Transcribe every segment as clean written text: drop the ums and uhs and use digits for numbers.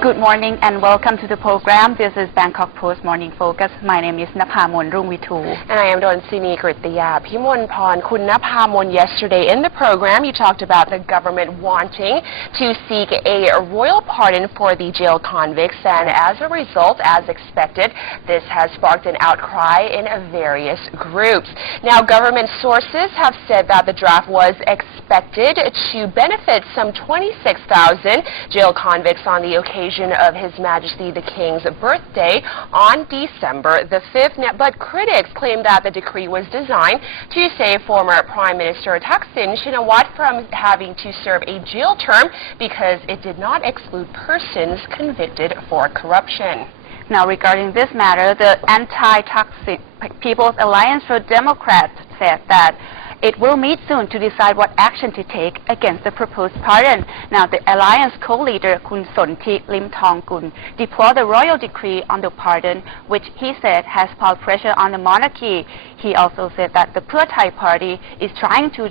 Good morning and welcome to the program. This is Bangkok Post Morning Focus. My name is Napamon Rungwitu. And I am Donsini Krittiya Pimonpon. Kun Napamon, yesterday in the program you talked about the government wanting to seek a royal pardon for the jail convicts, and as a result, as expected, this has sparked an outcry in various groups. Now, government sources have said that the draft was expected to benefit some 26,000 jail convicts on the occasion of His Majesty the King's birthday on December the 5th. But critics claim that the decree was designed to save former Prime Minister Thaksin Shinawatra from having to serve a jail term because it did not exclude persons convicted for corruption. Now, regarding this matter, the anti-Thaksin People's Alliance for Democrats said that it will meet soon to decide what action to take against the proposed pardon. Now, the alliance co-leader Kun Sonthi Limthongkul deplored the royal decree on the pardon, which he said has put pressure on the monarchy. He also said that the Pheu Thai party is trying to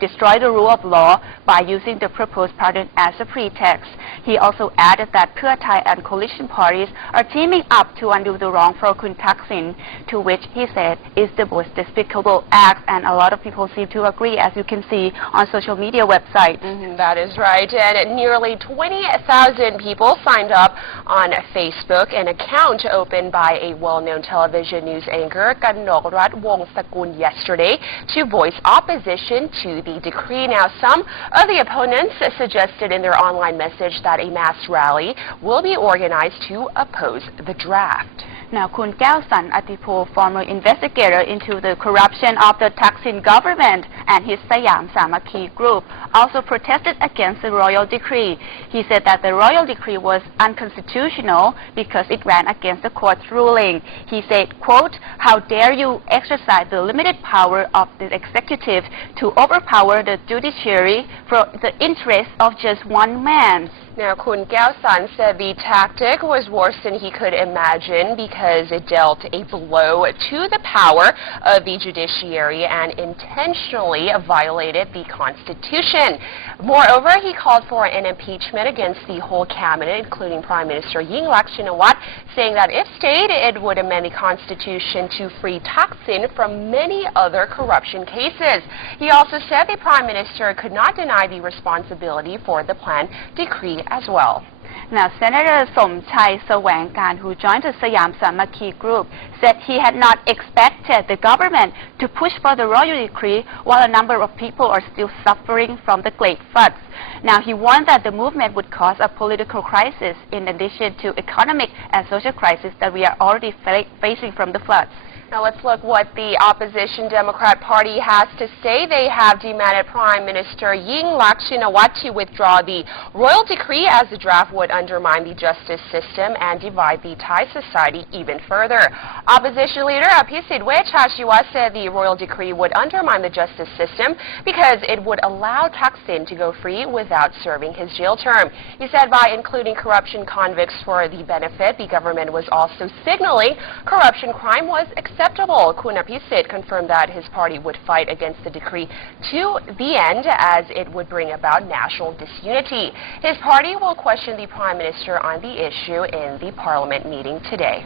destroy the rule of law by using the proposed pardon as a pretext. He also added that Pheu Thai and coalition parties are teaming up to undo the wrong for Kun Thaksin, to which he said is the most despicable act, and a lot of people seem to agree, as you can see on social media websites. That is right, and nearly 20,000 people signed up on Facebook, an account opened by a well-known television news anchor, Kanokrat Wongsakul, yesterday to voice opposition to the decree. Now, some of the opponents suggested in their online message that a mass rally will be organized to oppose the draft. Now, Kun Kaeosan Atipo, former investigator into the corruption of the Thaksin government and his Siam Samaki group, also protested against the royal decree. He said that the royal decree was unconstitutional because it ran against the court's ruling. He said, quote, "How dare you exercise the limited power of the executive to overpower the judiciary for the interest of just one man." Now, Kun Kaeosan said the tactic was worse than he could imagine because it dealt a blow to the power of the judiciary and intentionally violated the Constitution. Moreover, he called for an impeachment against the whole cabinet, including Prime Minister Yingluck Shinawatra, saying that if stayed, it would amend the Constitution to free Thaksin from many other corruption cases. He also said the Prime Minister could not deny the responsibility for the planned decree as well. Now, Senator Somchai Sawangkan, who joined the Siam Samaki group, said he had not expected the government to push for the royal decree while a number of people are still suffering from the great floods. Now, he warned that the movement would cause a political crisis in addition to economic and social crisis that we are already facing from the floods. Now let's look what the opposition Democrat Party has to say. They have demanded Prime Minister Yingluck Shinawatra to withdraw the royal decree, as the draft would undermine the justice system and divide the Thai society even further. Opposition leader Apisit Wechashiwa said the royal decree would undermine the justice system because it would allow Thaksin to go free without serving his jail term. He said by including corruption convicts for the benefit, the government was also signaling corruption crime was acceptable. Kun Apisit confirmed that his party would fight against the decree to the end as it would bring about national disunity. His party will question the Prime Minister on the issue in the Parliament meeting today.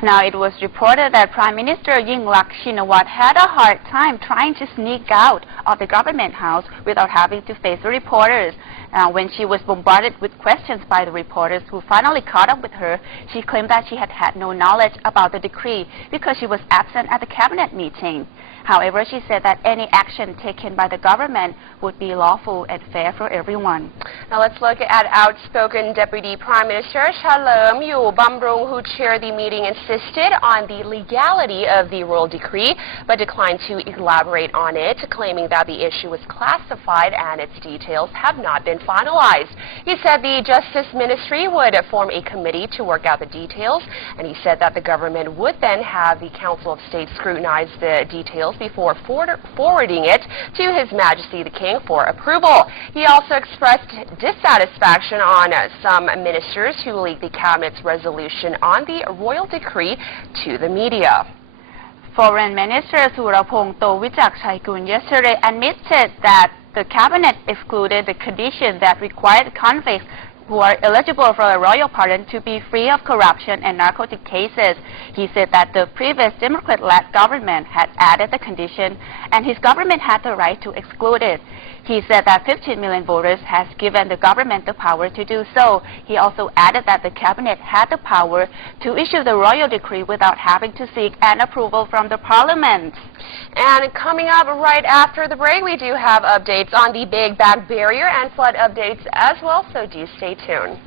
Now, it was reported that Prime Minister Yingluck Shinawatra had a hard time trying to sneak out of the government house without having to face the reporters. When she was bombarded with questions by the reporters who finally caught up with her, she claimed that she had had no knowledge about the decree because she was absent at the cabinet meeting. However, she said that any action taken by the government would be lawful and fair for everyone. Now let's look at outspoken Deputy Prime Minister Chalerm Yu Bamrung, who chaired the meeting, insisted on the legality of the royal decree but declined to elaborate on it, claiming that the issue was classified and its details have not been finalized. He said the Justice Ministry would form a committee to work out the details, and he said that the government would then have the Council of State scrutinize the details before forwarding it to His Majesty the King for approval. He also expressed dissatisfaction on some ministers who leaked the cabinet's resolution on the royal decree to the media. Foreign Minister Surapong Towichakchaikul yesterday admitted that the cabinet excluded the condition that required convicts who are eligible for a royal pardon to be free of corruption and narcotic cases. He said that the previous Democrat-led government had added the condition, and his government had the right to exclude it. He said that 15 million voters has given the government the power to do so. He also added that the cabinet had the power to issue the royal decree without having to seek an approval from the parliament. And coming up right after the break, we do have updates on the Big Bag Barrier and flood updates as well, so do stay tuned.